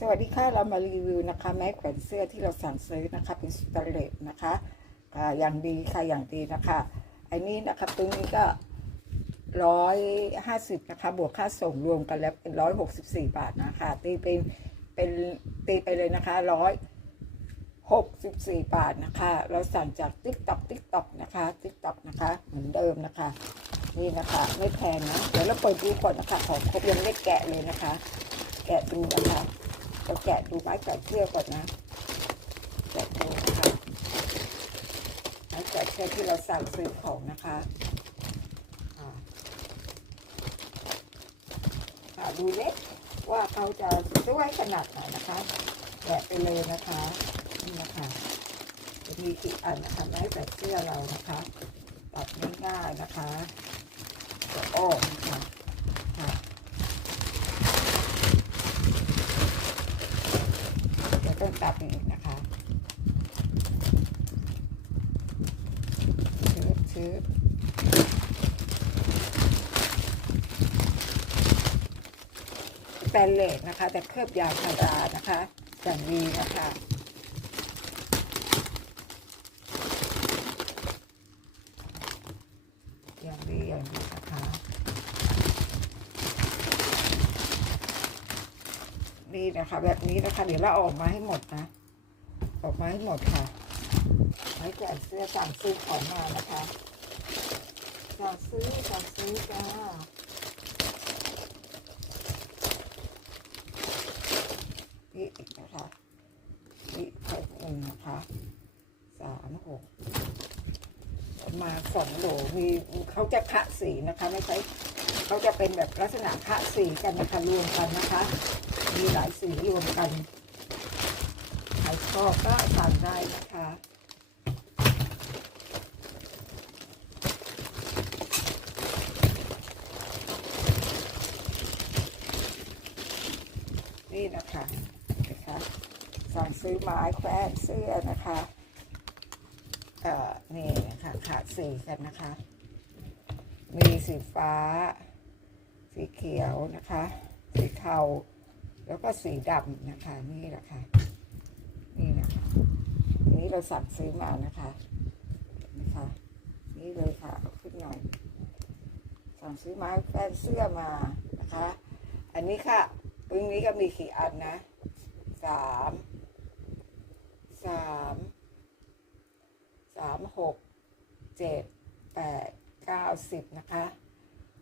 สวัสดีค่ะ เรามารีวิวนะคะ ไม้แขวนเสื้อที่เราสั่งซื้อนะคะ เป็นสตนเลสนะคะอ่าอย่างดีค่ะอย่างดีนะคะอันนี้นะคะตรงนี้ก็ร้อยห้าสิบนะคะ บวกค่าส่งรวมกันแล้วเป็นร้อยหกสิบสี่บาทนะคะตีเป็นเป็นตีไปเลยนะคะร้อยหกสิบสี่บาทนะคะ เราสั่งจากติ๊กต็อกติ๊กต็อกนะคะติ๊กต็อกนะคะ เหมือนเดิมนะคะ นี่นะคะไม่แพงนะเดี๋ยวเราเปิดดูก่อนนะคะของครบยังไม่แกะเลยนะคะ แกะดูนะคะ เราแกะดูไม้แกะเสื้อก่อนนะแกะดูนะคะไม้แกะเสื้อที่เราสั่งซื้อของนะคะอ่าอ่าดูเล็กว่าเขาจะสวยขนาดไหนนะคะแกะไปเลยนะคะนี่นะคะจะมีกี่อันนะคะไม้แกะเสื้อเรานะคะตัดง่ายๆนะคะจะอ้อมนะคะค่ะ เดี๋ยวต้องตัดอีกนะคะชื้อชื้อแตนเลสนะคะ แต่เคลือบยางพารานะคะอย่างดีนะคะ อย่างดีอย่างดีนะคะ นี่นะคะ แบบนี้นะคะ เดี๋ยวเราออกมาให้หมดนะ ออกมาให้หมดค่ะไม่แจกเสื้อสั่งซื้อของมานะคะสั่งซื้อสั่งซื้อจ้านี่อีกนะคะนี่หกหนึ่งนะคะสามหกมาสองโหลมีเขาจะคะสีนะคะ ไม่ใช่เขาจะเป็นแบบลักษณะคะสีกันนะคะรวมกันนะคะ มีหลายสีรวมกันใครชอบก็สั่งได้นะคะนี่นะคะนะคะสั่งซื้อไม้แขวนเสื้อนะคะเอ่อนี่นะคะขาดสีกันนะคะ มีสีฟ้า สีเขียวนะคะ สีเทา แล้วก็สีดำนะคะ นี่แหละค่ะ นี่นะคะทีนี้เราสั่งซื้อมานะคะนะคะ นี่เลยค่ะขึ้นหน่อยสั่งซื้อไม้แฟนเสื้อมานะคะ อันนี้ค่ะตรงนี้ก็มีกี่อันนะสามสามสามหกเจ็ดแปดเก้าสิบนะคะ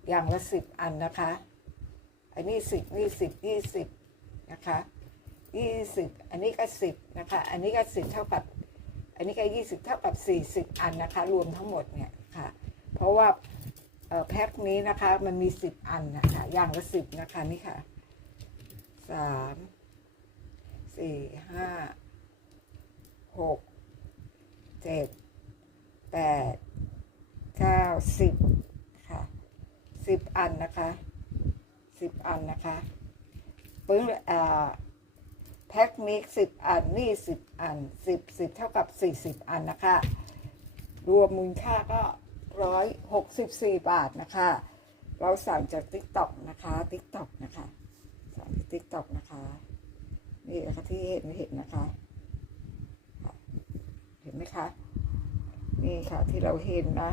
อย่างละสิบอันนะคะ อันนี้สิบนี่สิบยี่สิบ นะคะยี่สิบอันนี้ก็สิบนะคะอันนี้ก็สิบเท่ากับอันนี้ก็ยี่สิบเท่ากับสี่สิบอันนะคะ รวมทั้งหมดเนี่ยค่ะ เพราะว่าแพ็คนี้นะคะมันมีสิบอันนะคะอย่างละสิบนะคะนี่ค่ะสามสี่ห้าหกเจ็ดแปดเก้าสิบค่ะสิบอันนะคะสิบอันนะคะ ปึ้งอ่าแพ็คนี้สิบอันนี่สิบอันสิบสิบเท่ากับสี่สิบอันนะคะ รวมมูลค่าก็ร้อยหกสิบสี่บาทนะคะ เราสั่งจาก t ิ k t o k นะคะ t ิ k t o k นะคะสั่งจาก t ิ k t o k นะคะ นี่นะคะที่เห็นเห็นนะคะ เห็นไหมคะ นี่ค่ะที่เราเห็นนะ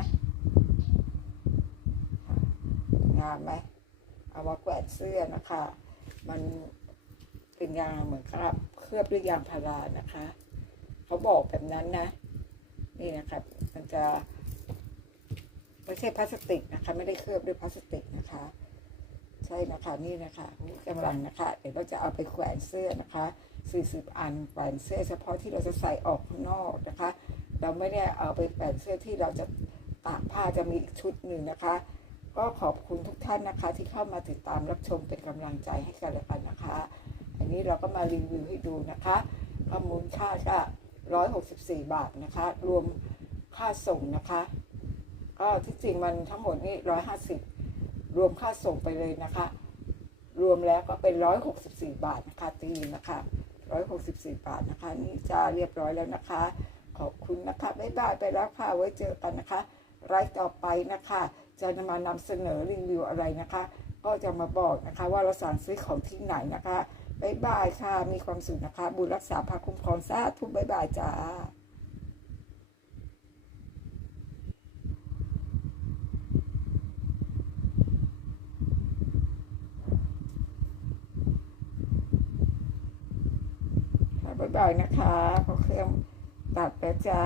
งามไหมเอามาแขวนเสื้อนะคะ มันเป็นยาเหมือนครับ เคลือบด้วยยางพารานะคะ เขาบอกแบบนั้นนะ นี่นะครับ มันจะไม่ใช่พลาสติกนะคะ ไม่ได้เคลือบด้วยพลาสติกนะคะ ใช่นะคะนี่นะคะกำลังนะคะ เดี๋ยวเราจะเอาไปแขวนเสื้อนะคะ40อันแขวนเสื้อเฉพาะที่เราจะใส่ออกข้างนอกนะคะ เราไม่ได้เอาไปแขวนเสื้อที่เราจะตากผ้าจะมีอีกชุดหนึ่งนะคะ ก็ขอบคุณทุกท่านนะคะ ที่เข้ามาติดตามรับชมเป็นกำลังใจให้กันและกันนะคะ อันนี้เราก็มารีวิวให้ดูนะคะข้อมูลค่าก็164 บาทนะคะ รวมค่าส่งนะคะ ก็ที่จริงมันทั้งหมดนี่150 รวมค่าส่งไปเลยนะคะ รวมแล้วก็เป็น 164 บาทนะคะตีนะคะ164 บาทนะคะ นี่จะเรียบร้อยแล้วนะคะ ขอบคุณนะคะ บ๊ายบายไปแล้วค่ะ ไว้เจอกันนะคะ ไรายต่อไปนะคะ จะมานำเสนอรีวิวอะไรนะคะ ก็จะมาบอกนะคะว่าเราสั่งซื้อของที่ไหนนะคะบ๊ายบายค่ะ มีความสุขนะคะ บุญรักษาพาคุ้มครองสาธุบ๊ายบายจ้าค่ะบ๊ายบายนะคะพราะเครื่องตัดแล้วจ้า